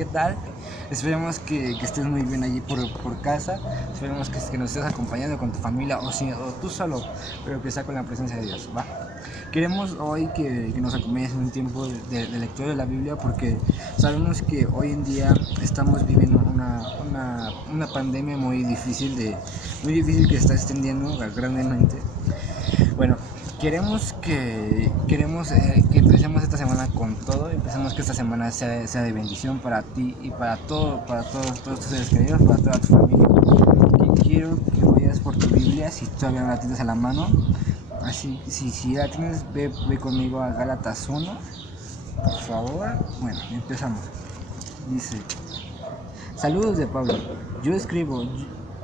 ¿qué tal? Esperemos que estés muy bien allí por casa. Esperemos que nos estés acompañando con tu familia o tú solo, pero que sea con la presencia de Dios, ¿va? Queremos hoy que nos acompañes en un tiempo de lectura de la Biblia, porque sabemos que hoy en día estamos viviendo una pandemia muy difícil que se está extendiendo grandemente. Bueno, queremos que empecemos esta semana con todo. Empecemos que esta semana sea de bendición para ti y para todos tus seres queridos, para toda tu familia. Y quiero que vayas por tu Biblia, si todavía no la tienes a la mano. Así, si la tienes, ve conmigo a Gálatas 1, por favor. Bueno, empezamos. Dice: saludos de Pablo.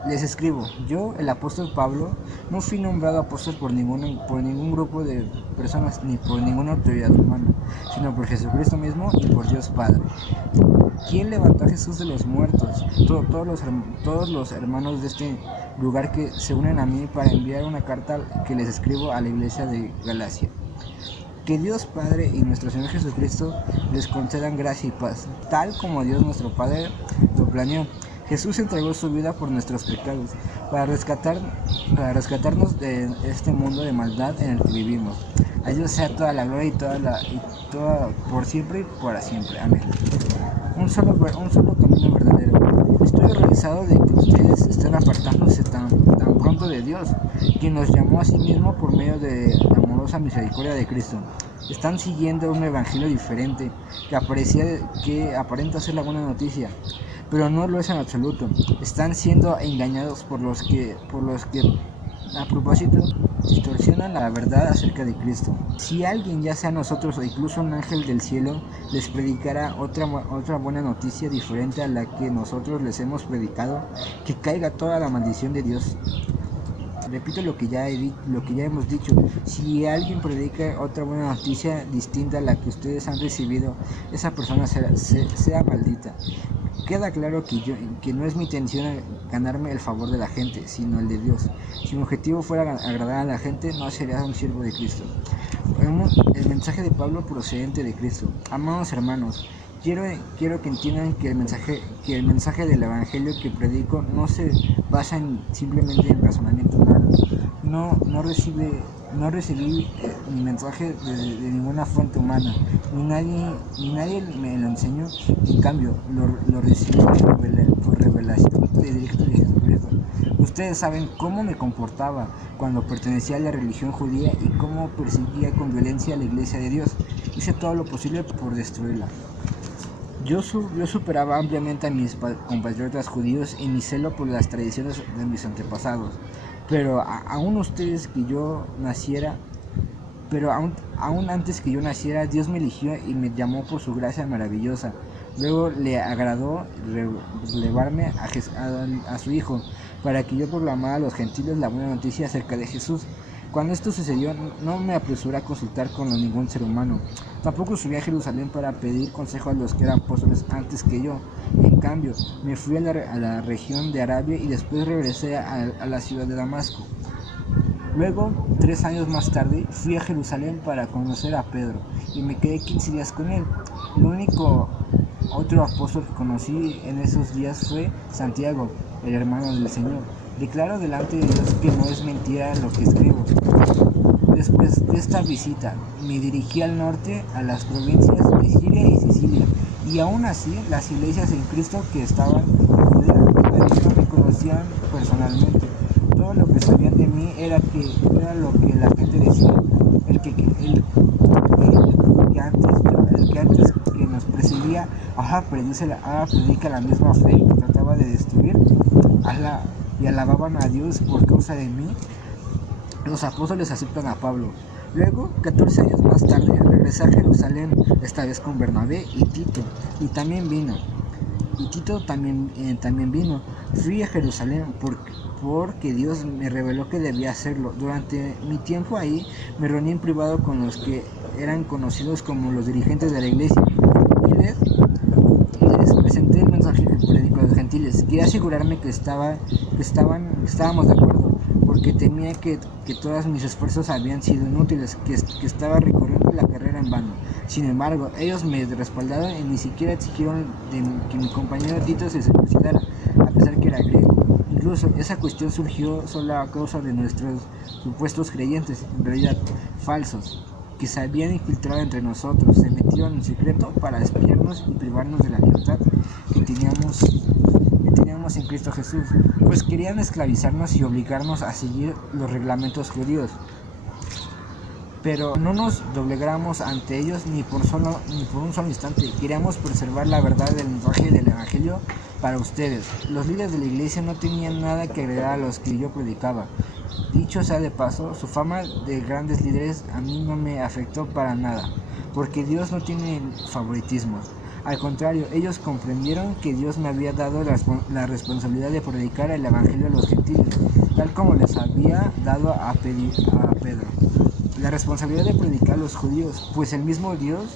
Les escribo, yo, el apóstol Pablo, no fui nombrado apóstol por ningún grupo de personas ni por ninguna autoridad humana, sino por Jesucristo mismo y por Dios Padre. ¿Quién levantó a Jesús de los muertos? Todos los hermanos de este lugar que se unen a mí para enviar una carta que les escribo a la iglesia de Galacia. Que Dios Padre y nuestro Señor Jesucristo les concedan gracia y paz, tal como Dios nuestro Padre lo planeó. Jesús entregó su vida por nuestros pecados, para rescatarnos de este mundo de maldad en el que vivimos. A Dios sea toda la gloria y toda por siempre y para siempre. Amén. Un solo camino verdadero. Estoy horrorizado de que ustedes estén apartándose tan pronto de Dios, quien nos llamó a sí mismo por medio de la amorosa misericordia de Cristo. Están siguiendo un evangelio diferente que aparenta ser la buena noticia, pero no lo es en absoluto. Están siendo engañados por los que a propósito distorsionan la verdad acerca de Cristo. Si alguien, ya sea nosotros o incluso un ángel del cielo, les predicara otra buena noticia diferente a la que nosotros les hemos predicado, que caiga toda la maldición de Dios. Repito lo que ya hemos dicho: si alguien predica otra buena noticia distinta a la que ustedes han recibido, esa persona sea maldita. Queda claro que no es mi intención ganarme el favor de la gente, sino el de Dios. Si mi objetivo fuera agradar a la gente, no sería un siervo de Cristo. El mensaje de Pablo procedente de Cristo. Amados hermanos, quiero que entiendan que el mensaje del evangelio que predico no se basa simplemente en razonamiento humano. No recibí mi mensaje de ninguna fuente humana, ni nadie me lo enseñó. En cambio, lo recibí por revelación directa de Jesucristo. Ustedes saben cómo me comportaba cuando pertenecía a la religión judía y cómo perseguía con violencia a la iglesia de Dios. Hice todo lo posible por destruirla. Yo superaba ampliamente a mis compatriotas judíos en mi celo por las tradiciones de mis antepasados, pero aún antes que yo naciera, Dios me eligió y me llamó por su gracia maravillosa. Luego le agradó relevarme a su Hijo, para que yo proclamara a los gentiles la buena noticia acerca de Jesús. Cuando esto sucedió, no me apresuré a consultar con ningún ser humano. Tampoco subí a Jerusalén para pedir consejo a los que eran apóstoles antes que yo. En cambio, me fui a la región de Arabia y después regresé a la ciudad de Damasco. Luego, 3 años más tarde, fui a Jerusalén para conocer a Pedro y me quedé 15 días con él. El único otro apóstol que conocí en esos días fue Santiago, el hermano del Señor. Declaro delante de Dios que no es mentira lo que escribo. Después de esta visita, me dirigí al norte, a las provincias de Siria y Sicilia, y aún así las iglesias en Cristo que estaban en Judea no me conocían personalmente. Todo lo que sabían de mí era lo que la gente decía. El que antes que nos precedía ahora predica la misma fe que trataba de destruir y alababan a Dios por causa de mí. Los apóstoles aceptan a Pablo. Luego, 14 años más tarde, regresé a Jerusalén, esta vez con Bernabé y Tito, y Tito también vino. Fui a Jerusalén porque Dios me reveló que debía hacerlo. Durante mi tiempo ahí, me reuní en privado con los que eran conocidos como los dirigentes de la iglesia y les presenté el mensaje que predico a los gentiles. Quería asegurarme que estábamos de acuerdo, porque temía que todos mis esfuerzos habían sido inútiles, que estaba recorriendo la carrera en vano. Sin embargo, ellos me respaldaron y ni siquiera exigieron que mi compañero Tito se circuncidara, a pesar que era griego. Incluso esa cuestión surgió solo a causa de nuestros supuestos creyentes, en realidad falsos, que se habían infiltrado entre nosotros, se metieron en secreto para espiarnos y privarnos de la libertad que teníamos en Cristo Jesús, pues querían esclavizarnos y obligarnos a seguir los reglamentos judíos. Pero no nos doblegamos ante ellos ni por un solo instante. Queríamos preservar la verdad del mensaje del Evangelio para ustedes. Los líderes de la iglesia no tenían nada que agregar a los que yo predicaba. Dicho sea de paso, su fama de grandes líderes a mí no me afectó para nada, porque Dios no tiene favoritismos. Al contrario, ellos comprendieron que Dios me había dado la responsabilidad de predicar el Evangelio a los gentiles, tal como les había dado a Pedro. La responsabilidad de predicar a los judíos, pues el mismo Dios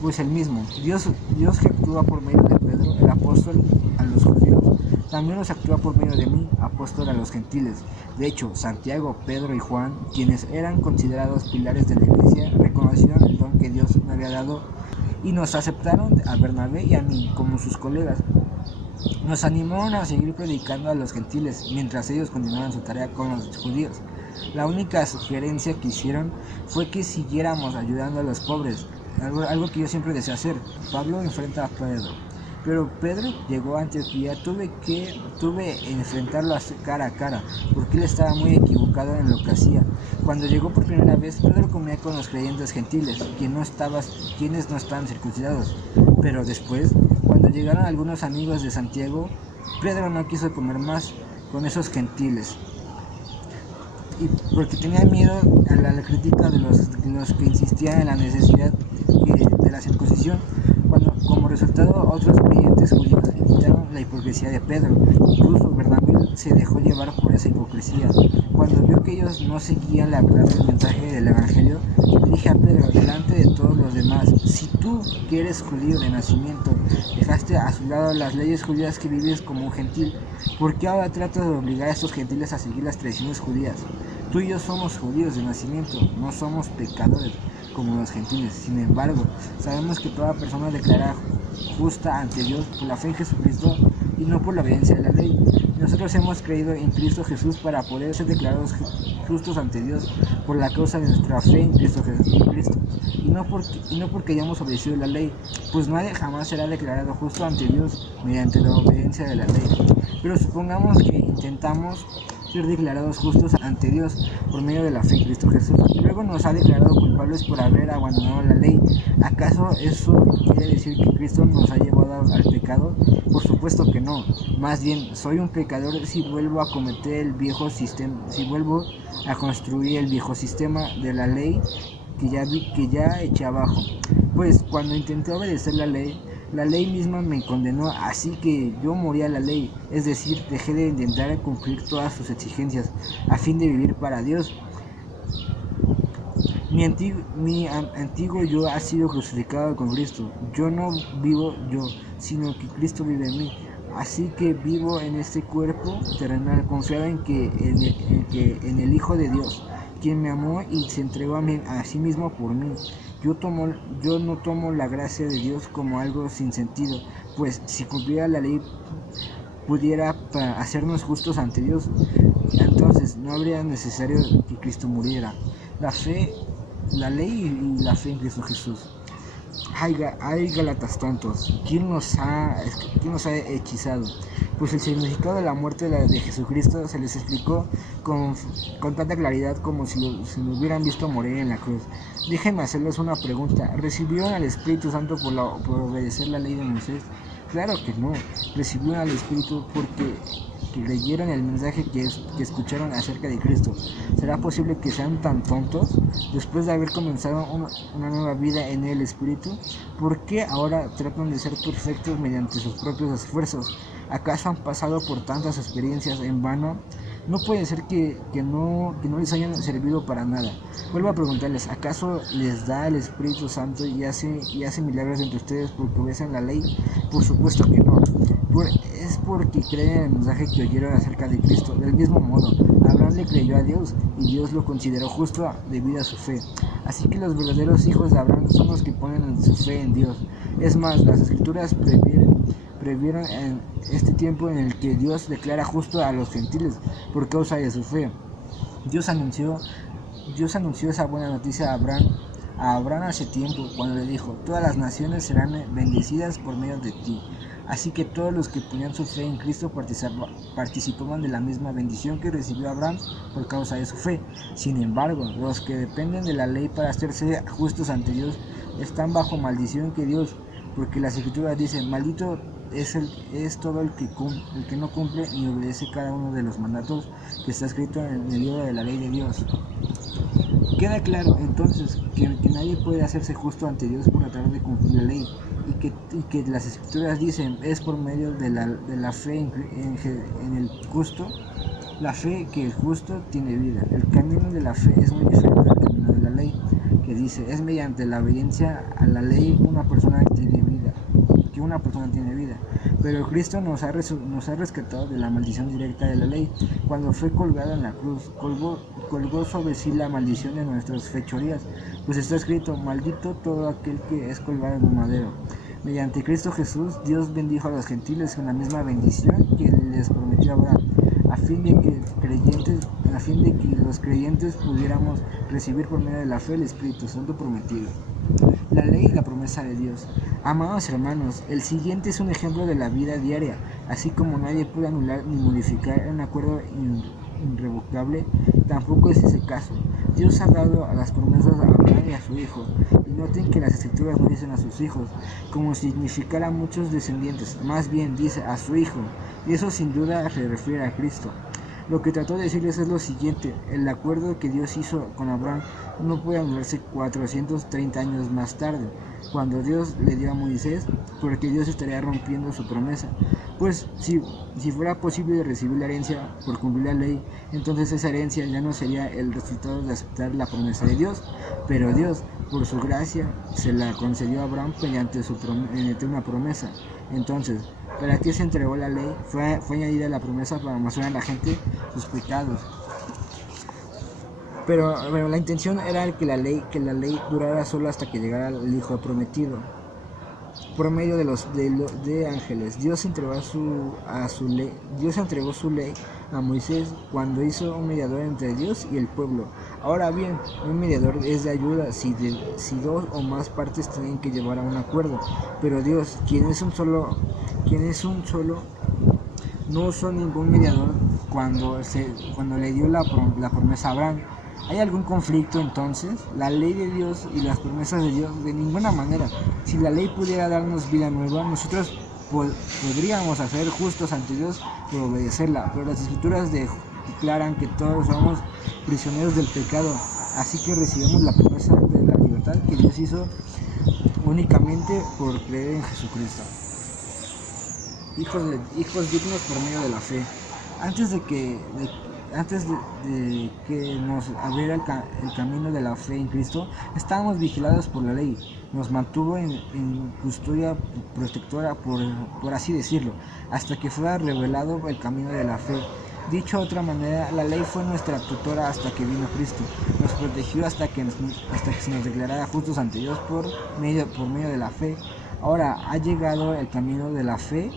que actúa por medio de Pedro, el apóstol a los judíos, también los actúa por medio de mí, apóstol a los gentiles. De hecho, Santiago, Pedro y Juan, quienes eran considerados pilares de la iglesia, reconocieron el don que Dios me había dado y nos aceptaron a Bernabé y a mí como sus colegas. Nos animaron a seguir predicando a los gentiles mientras ellos continuaban su tarea con los judíos. La única sugerencia que hicieron fue que siguiéramos ayudando a los pobres, algo que yo siempre deseé hacer. Pablo enfrenta a Pedro, pero Pedro llegó a Antioquía. Tuve que enfrentarlo cara a cara, porque él estaba muy equivocado en lo que hacía. Cuando llegó por primera vez, Pedro comía con los creyentes gentiles, quienes no estaban circuncidados. Pero después, cuando llegaron algunos amigos de Santiago, Pedro no quiso comer más con esos gentiles, y porque tenía miedo a la crítica de los que insistían en la necesidad de la circuncisión. Como resultado, otros creyentes judíos imitaron la hipocresía de Pedro. Incluso Bernabé se dejó llevar por esa hipocresía. Cuando vio que ellos no seguían la verdad del mensaje del Evangelio, le dije a Pedro, delante de todos los demás: si tú, que eres judío de nacimiento, dejaste a su lado las leyes judías que vives como un gentil, ¿por qué ahora tratas de obligar a estos gentiles a seguir las tradiciones judías? Tú y yo somos judíos de nacimiento, no somos pecadores como los gentiles. Sin embargo, sabemos que toda persona declara justa ante Dios por la fe en Jesucristo y no por la obediencia de la ley. Nosotros hemos creído en Cristo Jesús para poder ser declarados justos ante Dios por la causa de nuestra fe en Cristo y no porque hayamos obedecido la ley, pues nadie jamás será declarado justo ante Dios mediante la obediencia de la ley. Pero supongamos que intentamos ser declarados justos ante Dios por medio de la fe en Cristo Jesús, y luego nos ha declarado culpables por haber abandonado la ley. ¿Acaso eso quiere decir que Cristo nos ha llevado al pecado? Por supuesto que no. Más bien, soy un pecador si vuelvo a si vuelvo a construir el viejo sistema de la ley que ya eché abajo. Pues cuando intenté obedecer la ley misma me condenó, así que yo morí a la ley, es decir, dejé de intentar cumplir todas sus exigencias a fin de vivir para Dios. Mi antiguo yo ha sido crucificado con Cristo. Yo no vivo yo, sino que Cristo vive en mí. Así que vivo en este cuerpo terrenal, confiado en el Hijo de Dios, quien me amó y se entregó a sí mismo por mí. Yo no tomo la gracia de Dios como algo sin sentido, pues si cumpliera la ley pudiera hacernos justos ante Dios, entonces no habría necesario que Cristo muriera. La ley y la fe en Cristo Jesús. Ay, Gálatas tontos, ¿quién nos ha hechizado? Pues el significado de la muerte de Jesucristo se les explicó con tanta claridad como si lo hubieran visto morir en la cruz. Déjenme hacerles una pregunta: ¿recibieron al Espíritu Santo por obedecer la ley de Moisés? Claro que no. Recibieron al Espíritu porque creyeron el mensaje que escucharon acerca de Cristo. ¿Será posible que sean tan tontos después de haber comenzado una nueva vida en el Espíritu? ¿Por qué ahora tratan de ser perfectos mediante sus propios esfuerzos? ¿Acaso han pasado por tantas experiencias en vano? No puede ser que no les hayan servido para nada. Vuelvo a preguntarles: ¿acaso les da el Espíritu Santo y hace milagros entre ustedes porque obedecen la ley? Por supuesto que no. Es porque creen en el mensaje que oyeron acerca de Cristo. Del mismo modo, Abraham le creyó a Dios y Dios lo consideró justo debido a su fe. Así que los verdaderos hijos de Abraham son los que ponen su fe en Dios. Es más, las escrituras previeron en este tiempo en el que Dios declara justo a los gentiles por causa de su fe. Dios anunció esa buena noticia a Abraham hace tiempo, cuando le dijo: todas las naciones serán bendecidas por medio de ti. Así que todos los que ponían su fe en Cristo participaban de la misma bendición que recibió Abraham por causa de su fe. Sin embargo, los que dependen de la ley para hacerse justos ante Dios están bajo maldición que Dios, porque las escrituras dicen: maldito es todo el que no cumple ni obedece cada uno de los mandatos que está escrito en el libro de la ley de Dios. Queda claro entonces que nadie puede hacerse justo ante Dios por tratar de cumplir la ley, y que las escrituras dicen es por medio de la fe en el justo, la fe que el justo tiene vida. El camino de la fe es muy diferente al camino de la ley, que dice es mediante la obediencia a la ley una persona tiene vida. Pero Cristo nos ha rescatado de la maldición directa de la ley. Cuando fue colgado en la cruz, colgó sobre sí la maldición de nuestras fechorías, pues está escrito: maldito todo aquel que es colgado en un madero. Mediante Cristo Jesús, Dios bendijo a los gentiles con la misma bendición que les prometió a Abraham, a fin de que los creyentes pudiéramos recibir por medio de la fe el Espíritu Santo prometido. La ley y la promesa de Dios. Amados hermanos, el siguiente es un ejemplo de la vida diaria. Así como nadie puede anular ni modificar un acuerdo irrevocable, tampoco es ese caso. Dios ha dado a las promesas a Abraham y a su hijo, y noten que las escrituras no dicen a sus hijos, como significara muchos descendientes, más bien dice a su hijo, y eso sin duda se refiere a Cristo. Lo que trató de decirles es lo siguiente: el acuerdo que Dios hizo con Abraham no puede anularse 430 años más tarde, cuando Dios le dio a Moisés, porque Dios estaría rompiendo su promesa. Pues si fuera posible recibir la herencia por cumplir la ley, entonces esa herencia ya no sería el resultado de aceptar la promesa de Dios, pero Dios, por su gracia, se la concedió a Abraham mediante una promesa. Entonces, ¿para qué se entregó la ley? Fue añadida la promesa para mostrar a la gente sus pecados. Pero la intención era que la ley durara solo hasta que llegara el Hijo prometido. Por medio de ángeles, Dios entregó su ley a Moisés cuando hizo un mediador entre Dios y el pueblo. Ahora bien, un mediador es de ayuda si dos o más partes tienen que llevar a un acuerdo. Pero Dios, quien es un solo, no usó ningún mediador cuando le dio la promesa a Abraham. ¿Hay algún conflicto entonces? La ley de Dios y las promesas de Dios, de ninguna manera. Si la ley pudiera darnos vida nueva, nosotros podríamos ser justos ante Dios por obedecerla, pero las escrituras declaran que todos somos prisioneros del pecado, así que recibimos la promesa de la libertad que Dios hizo únicamente por creer en Jesucristo. Hijos dignos por medio de la fe. Antes de que nos abriera el camino de la fe en Cristo, estábamos vigilados por la ley. Nos mantuvo en custodia protectora, por así decirlo, hasta que fuera revelado el camino de la fe. Dicho de otra manera, la ley fue nuestra tutora hasta que vino Cristo. Nos protegió hasta que se nos declarara justos ante Dios por medio de la fe. Ahora ha llegado el camino de la fe.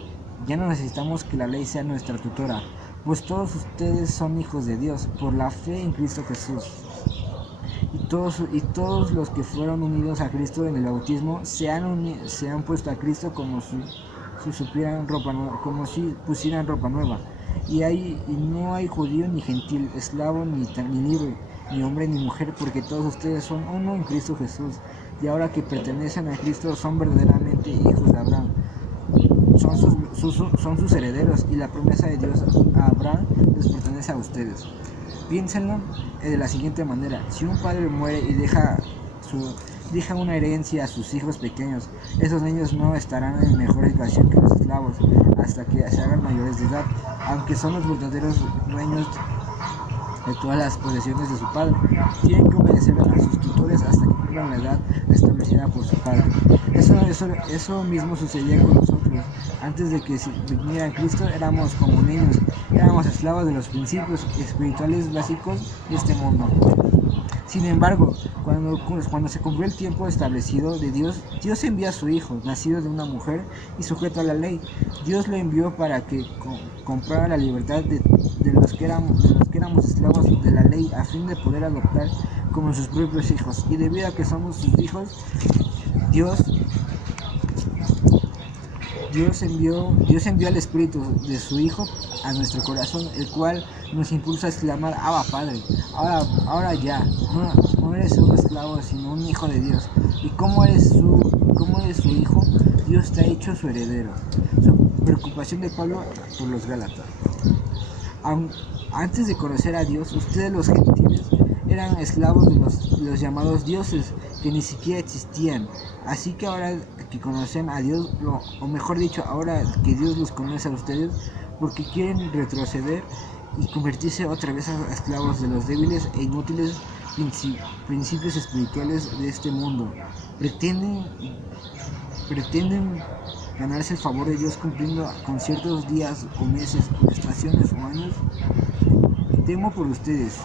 Ya no necesitamos que la ley sea nuestra tutora, pues todos ustedes son hijos de Dios por la fe en Cristo Jesús. Y todos los que fueron unidos a Cristo en el bautismo se han puesto a Cristo como si pusieran ropa nueva. Y no hay judío ni gentil, esclavo ni libre, ni hombre ni mujer, porque todos ustedes son uno en Cristo Jesús. Y ahora que pertenecen a Cristo son verdaderamente hijos de Abraham. Son sus herederos, y la promesa de Dios a Abraham les pertenece a ustedes. Piénsenlo de la siguiente manera: si un padre muere y deja una herencia a sus hijos pequeños, esos niños no estarán en mejor educación que los esclavos hasta que se hagan mayores de edad, aunque son los verdaderos dueños de todas las posesiones de su padre. Tienen que obedecer a sus tutores hasta que cumplan la edad establecida por su padre. Eso mismo sucedía con nosotros. Antes de que viniera Cristo éramos como niños, éramos esclavos de los principios espirituales básicos de este mundo. Sin embargo, cuando se cumplió el tiempo establecido de Dios, Dios envía a su Hijo, nacido de una mujer y sujeto a la ley. Dios lo envió para que comprara la libertad de los que éramos esclavos de la ley, a fin de poder adoptar como sus propios hijos. Y debido a que somos sus hijos, Dios envió al Espíritu de su Hijo a nuestro corazón, el cual nos impulsa a exclamar: Abba, Padre. Ahora ya, no eres un esclavo, sino un hijo de Dios. Y como eres su hijo, Dios te ha hecho su heredero. Su preocupación de Pablo por los Gálatas. Antes de conocer a Dios, ustedes los gentiles eran esclavos de los llamados dioses, que ni siquiera existían. Así que ahora que conocen a Dios, o mejor dicho, ahora que Dios los conoce a ustedes, porque quieren retroceder y convertirse otra vez a esclavos de los débiles e inútiles principios espirituales de este mundo. Pretenden ganarse el favor de Dios cumpliendo con ciertos días o meses, o estaciones o años. Temo por ustedes.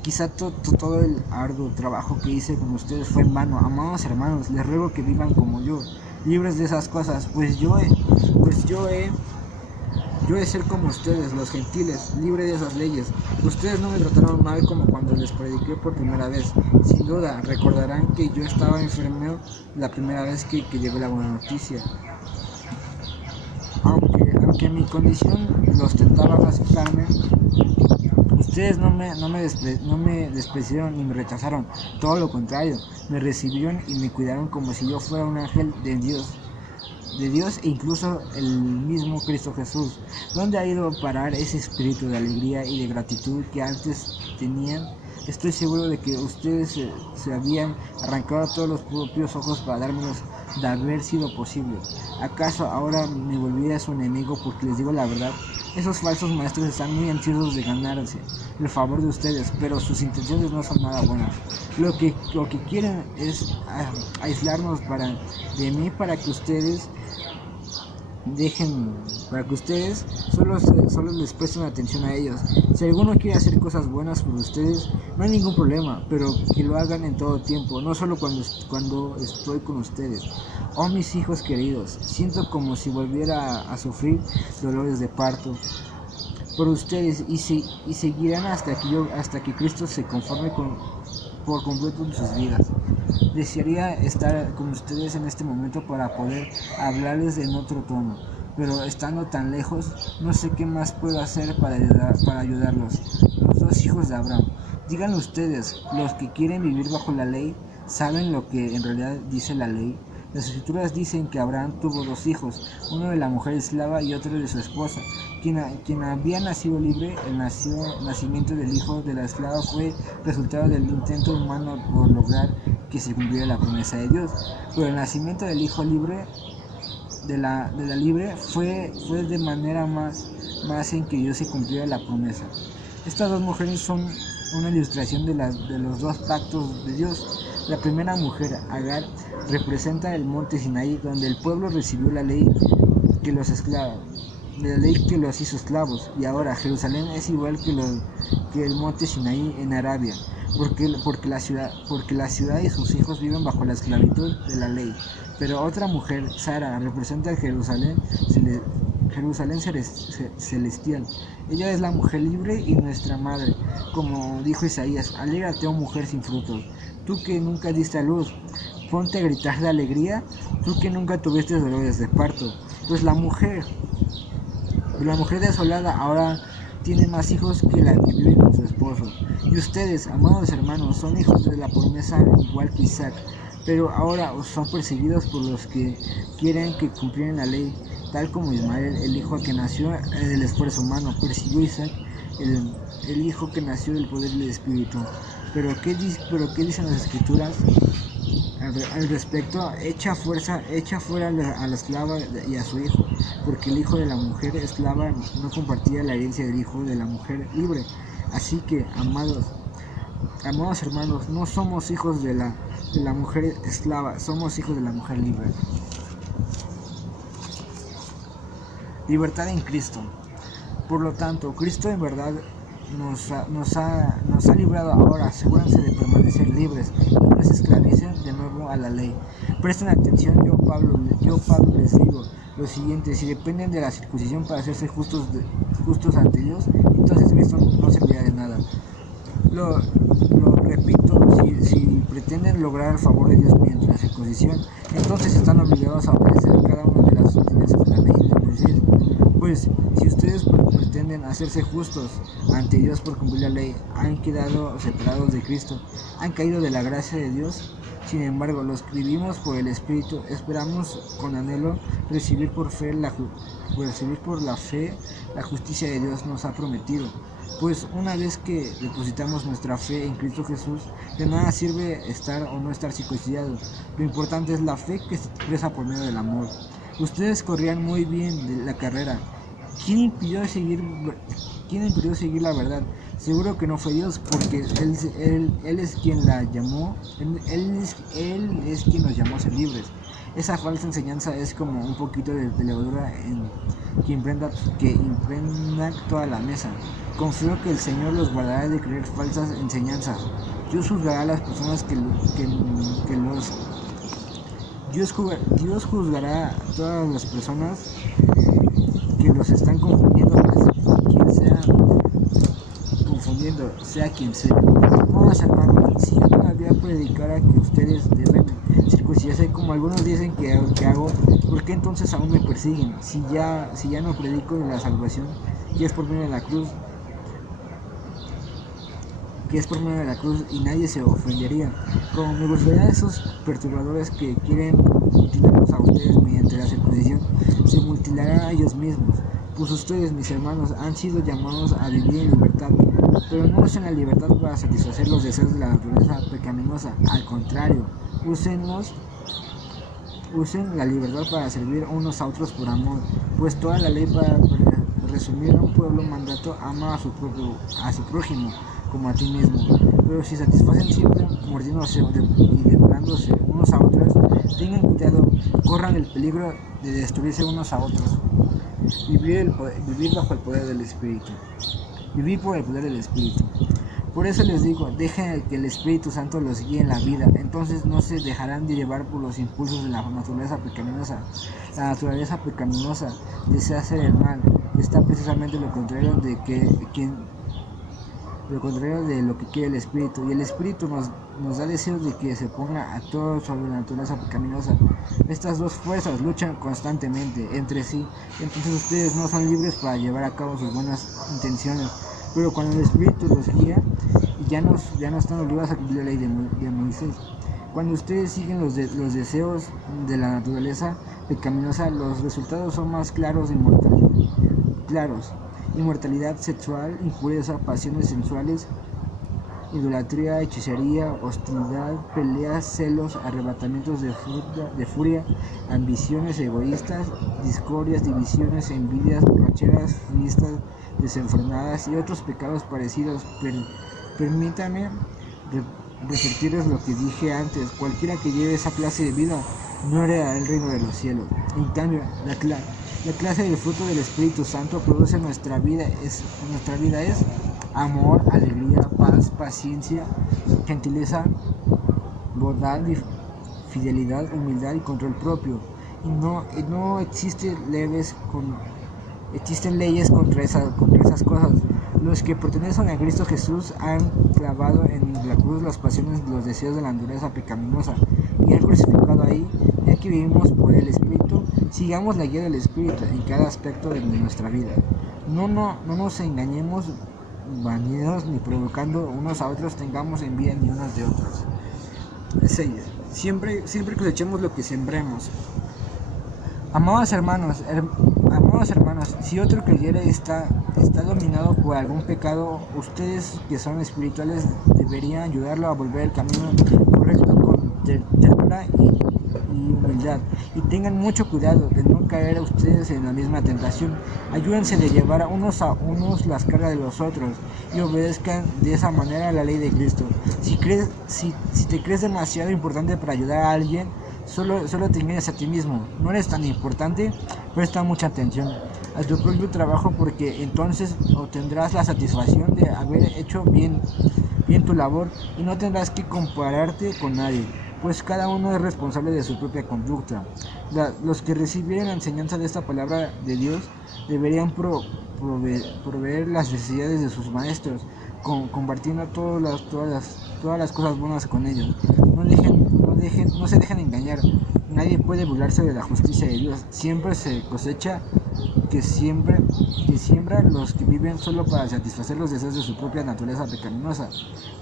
Quizá todo el arduo trabajo que hice con ustedes fue en vano. Amados hermanos, les ruego que vivan como yo, libres de esas cosas, pues yo he de ser como ustedes, los gentiles, libre de esas leyes. Ustedes no me trataron mal como cuando les prediqué por primera vez. Sin duda, recordarán que yo estaba enfermo la primera vez que llevé la buena noticia. Aunque mi condición los tentaba a aceptarme, ustedes no me despreciaron ni me rechazaron. Todo lo contrario, me recibieron y me cuidaron como si yo fuera un ángel de Dios e incluso el mismo Cristo Jesús. ¿Dónde ha ido a parar ese espíritu de alegría y de gratitud que antes tenían? Estoy seguro de que ustedes se habían arrancado todos los propios ojos para dármelos de haber sido posible. ¿Acaso ahora me volví a su enemigo porque les digo la verdad? Esos falsos maestros están muy ansiosos de ganarse el favor de ustedes, pero sus intenciones no son nada buenas. Lo que quieren es aislarnos de mí para que ustedes solo les presten atención a ellos. Si alguno quiere hacer cosas buenas por ustedes, no hay ningún problema, pero que lo hagan en todo tiempo, no solo cuando estoy con ustedes. Oh, mis hijos queridos, siento como si volviera a sufrir dolores de parto por ustedes y seguirán hasta que Cristo se conforme por completo en sus vidas. Desearía estar con ustedes en este momento para poder hablarles en otro tono, pero estando tan lejos, no sé qué más puedo hacer para ayudarlos. Los dos hijos de Abraham. Díganlo ustedes, los que quieren vivir bajo la ley, ¿saben lo que en realidad dice la ley? Las escrituras dicen que Abraham tuvo dos hijos, uno de la mujer esclava y otro de su esposa, quien había nacido libre. El nacimiento del hijo de la esclava fue resultado del intento humano por lograr que se cumpliera la promesa de Dios, pero el nacimiento del hijo libre de la libre fue de manera más en que Dios se cumpliera la promesa. Estas dos mujeres son una ilustración de los dos pactos de Dios. La primera mujer, Agar, representa el monte Sinaí, donde el pueblo recibió la ley que los hizo esclavos, y ahora Jerusalén es igual que el monte Sinaí en Arabia, porque la ciudad y sus hijos viven bajo la esclavitud de la ley. Pero otra mujer, Sara, representa el Jerusalén celestial. Ella es la mujer libre y nuestra madre, como dijo Isaías: alégrate, oh mujer sin frutos, tú que nunca diste a luz, ponte a gritar de alegría, tú que nunca tuviste dolores de parto. Pues la mujer desolada ahora tiene más hijos que la que vive con su esposo. Y ustedes, amados hermanos, son hijos de la promesa igual que Isaac, pero ahora son perseguidos por los que quieren que cumplieran la ley, tal como Ismael, el hijo que nació del esfuerzo humano, persiguió a Isaac, el hijo que nació del poder del Espíritu. Pero ¿qué dicen las Escrituras al respecto? Echa fuera a la esclava y a su hijo, porque el hijo de la mujer esclava no compartía la herencia del hijo de la mujer libre. Así que, amados, Amados hermanos, no somos hijos de la mujer esclava, somos hijos de la mujer libre. Libertad en Cristo. Por lo tanto, Cristo en verdad nos ha librado ahora. Asegúrense de permanecer libres y no se esclavicen de nuevo a la ley. Presten atención, yo Pablo les digo lo siguiente: si dependen de la circuncisión para hacerse justos ante Dios, entonces Cristo no servirá de nada. Lo repito, si pretenden lograr el favor de Dios mediante la circuncisión, entonces están obligados a obedecer cada una de las ordenanzas de la ley de Moisés. Pues, si ustedes pretenden hacerse justos ante Dios por cumplir la ley, han quedado separados de Cristo, han caído de la gracia de Dios. Sin embargo, los que vivimos por el Espíritu esperamos con anhelo recibir por la fe la justicia de Dios nos ha prometido. Pues una vez que depositamos nuestra fe en Cristo Jesús, de nada sirve estar o no estar circuncidado. Lo importante es la fe que se expresa por medio del amor. Ustedes corrían muy bien de la carrera. ¿Quién impidió seguir la verdad? Seguro que no fue Dios, porque Él es quien la llamó. Él es quien nos llamó a ser libres. Esa falsa enseñanza es como un poquito de levadura que impregna toda la mesa. Confío que el Señor los guardará de creer falsas enseñanzas. Dios juzgará a las personas Dios juzgará a todas las personas que los están confundiendo, sea quien sea. Vamos, hermanos, si yo todavía predicara que ustedes deben circuncidarse como algunos dicen que hago, ¿por qué entonces aún me persiguen? Si ya no predico de la salvación, que es por medio de la cruz, y nadie se ofendería. Como me gustaría, esos perturbadores que quieren mutilarlos a ustedes mediante la circuncisión se mutilarán a ellos mismos. Pues ustedes, mis hermanos, han sido llamados a vivir en libertad, pero no usen la libertad para satisfacer los deseos de la naturaleza pecaminosa. Al contrario, usen la libertad para servir unos a otros por amor, pues toda la ley, para resumir a un pueblo mandato, ama a su prójimo como a ti mismo. Pero si satisfacen siempre mordiéndose y devorándose unos a otros, tengan cuidado, corran el peligro de destruirse unos a otros. Vivir bajo el poder del Espíritu. Vivir por el poder del Espíritu. Por eso les digo, dejen que el Espíritu Santo los guíe en la vida, entonces no se dejarán de llevar por los impulsos de la naturaleza pecaminosa. La naturaleza pecaminosa desea hacer el mal, está precisamente lo contrario de lo que quiere el Espíritu, y el Espíritu nos da deseos de que se ponga a todo sobre la naturaleza pecaminosa. Estas dos fuerzas luchan constantemente entre sí, entonces ustedes no son libres para llevar a cabo sus buenas intenciones, pero cuando el Espíritu los guía, ya no están obligados a cumplir la ley de Moisés. Cuando ustedes siguen los deseos de la naturaleza pecaminosa, los resultados son más claros. Inmortalidad sexual, impureza, pasiones sensuales, idolatría, hechicería, hostilidad, peleas, celos, arrebatamientos de furia, ambiciones egoístas, discordias, divisiones, envidias, borracheras, fiestas desenfrenadas y otros pecados parecidos. Permítanme repetirles lo que dije antes: cualquiera que lleve esa clase de vida no heredará el reino de los cielos. En cambio, la clase del fruto del Espíritu Santo produce en nuestra vida es amor, alegría, paz, paciencia, gentileza, bondad, fidelidad, humildad y control propio. Y no existen leyes contra esas cosas. Los que pertenecen a Cristo Jesús han clavado en la cruz las pasiones y los deseos de la naturaleza pecaminosa y han crucificado ahí. Ya que vivimos por el Espíritu, sigamos la guía del Espíritu en cada aspecto de nuestra vida. No nos engañemos vanidos ni provocando unos a otros tengamos envidia ni unos de otros. 6. Siempre cosechemos lo que sembremos. Amados hermanos, si otro creyente está dominado por algún pecado, ustedes que son espirituales deberían ayudarlo a volver al camino correcto con ternura y humildad, y tengan mucho cuidado de no caer a ustedes en la misma tentación. Ayúdense de llevar unos a unos las cargas de los otros y obedezcan de esa manera la ley de Cristo. Si te crees demasiado importante para ayudar a alguien, solo te engañas a ti mismo. No eres tan importante. Presta mucha atención a tu propio trabajo, porque entonces obtendrás la satisfacción de haber hecho bien tu labor y no tendrás que compararte con nadie, pues cada uno es responsable de su propia conducta. Los que recibieren la enseñanza de esta palabra de Dios deberían proveer las necesidades de sus maestros, compartiendo todas las cosas buenas con ellos. No se dejen engañar. Nadie puede burlarse de la justicia de Dios. Siempre se cosecha que siembra los que viven solo para satisfacer los deseos de su propia naturaleza pecaminosa.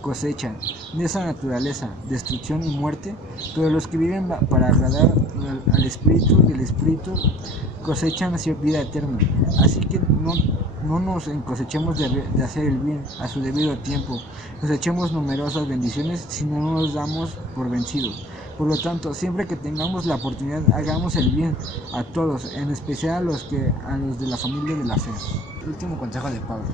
Cosechan de esa naturaleza destrucción y muerte, pero los que viven para agradar al Espíritu del Espíritu cosechan vida eterna. Así que no nos cosechemos de hacer el bien a su debido tiempo. Cosechemos numerosas bendiciones si no nos damos por vencidos. Por lo tanto, siempre que tengamos la oportunidad, hagamos el bien a todos, en especial a los de la familia de la fe. Último consejo de Pablo.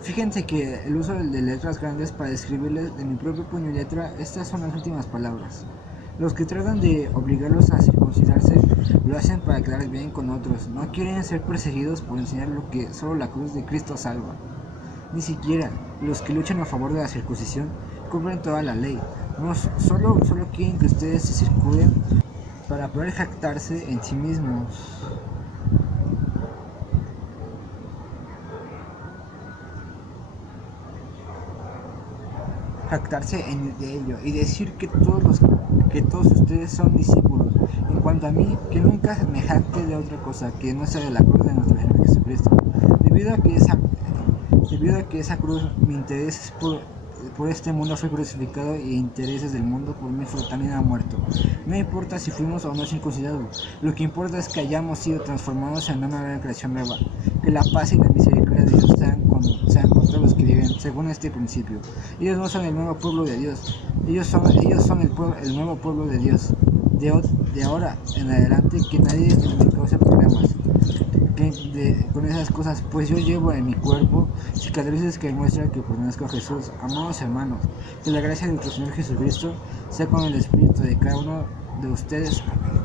Fíjense que el uso de letras grandes para escribirles de mi propio puño y letra, estas son las últimas palabras. Los que tratan de obligarlos a circuncidarse lo hacen para quedar bien con otros. No quieren ser perseguidos por enseñar lo que solo la cruz de Cristo salva. Ni siquiera los que luchan a favor de la circuncisión cumplen toda la ley. No, solo quieren que ustedes se circulen para poder jactarse en sí mismos. Jactarse de ello y decir que todos ustedes son discípulos. En cuanto a mí, que nunca me jacte de otra cosa que no sea de la cruz de nuestro Señor Jesucristo. Debido a que esa cruz, mi interés es por este mundo fue crucificado, y intereses del mundo por mí también ha muerto. No importa si fuimos o no circuncidados, lo que importa es que hayamos sido transformados en una nueva creación nueva. Que la paz y la misericordia de Dios sean con todos los que viven según este principio. Ellos no son el nuevo pueblo de Dios, ellos son el nuevo pueblo de Dios. De ahora en adelante, que nadie me cause problemas con esas cosas, pues yo llevo en mi cuerpo cicatrices que demuestran que pertenezco a Jesús. Amados hermanos, que la gracia de nuestro Señor Jesucristo sea con el espíritu de cada uno de ustedes. Amén.